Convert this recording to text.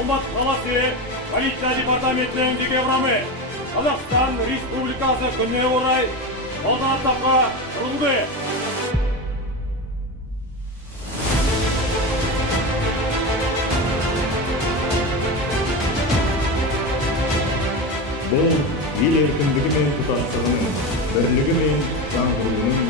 Алматы қаласы полиция департаментінің жеке құрамы Қазақстан Республикасы күніне орай салтанатты құрылды. Бұл ел еркіндігі мен тұтастығының, бірлігі мен жаңғыруының